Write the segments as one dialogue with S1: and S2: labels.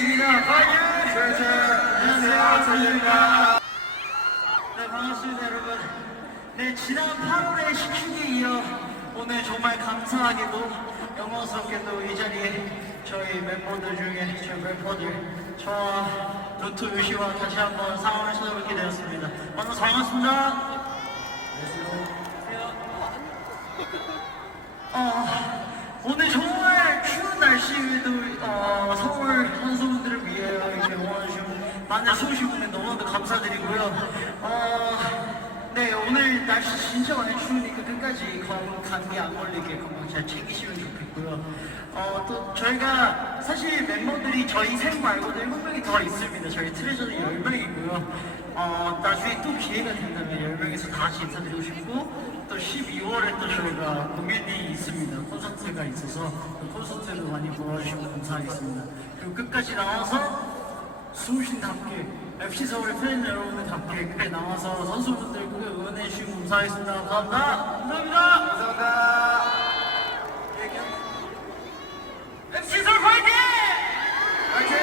S1: 인사드리겠습니다. 안녕하세요, 저희입니다. 네, 반갑습니다, 여러분. 네, 지난 8월의 10주기에 이어 오늘 정말 감사하게도 영광스럽게도 이 자리에 저희 멤버들 중에 저희 멤버들 저와 루트 유시와 다시 한번 상황을 찾아뵙게 되었습니다. 만나서 반갑습니다. 어, 오늘 정말 추운 날씨에도 어, 서울 선수분들을 위해 이렇게 많은 수고하신 분들 너무나도 감사드리고요. 어, 네, 오늘 날씨 진짜 많이 추우니까 끝까지 감- 감기 안 걸리게 건강 잘 챙기시면 좋겠고요. 어, 또 저희가 사실 멤버들이 저희 셋 말고도 7명이 더 있습니다. 저희 트레저는 10명이고요. 어, 나중에 또 기회가 된다면 10명에서 다 같이 인사드리고 싶고 또 12월에 또 저희가 공연이 있습니다. 콘서트가 있어서 그 콘서트도 많이 보러주시면 감사하겠습니다. 그리고 끝까지 나와서 수신답게 FC 서울의 팬 여러분들답게 끝에 나와서 선수분들 끝에 응원해 주시면 감사하겠습니다. 감사합니다. 감사합니다. 감사합니다. FC 서울 화이팅! 화이팅!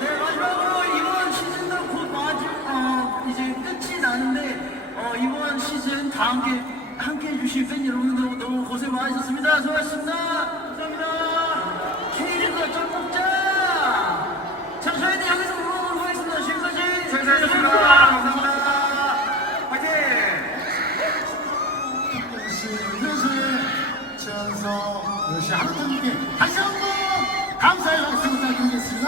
S1: 네 마지막으로 이번 시즌도 곧 마지 어 이제 끝이 나는데 어 이번 시즌 다 함께 함께 해주신 팬 여러분들 너무 고생 많으셨습니다. 수고하셨습니다. 외치면서 역시 하루 종일 다시 한번 감사의 박수 부탁드리겠습니다.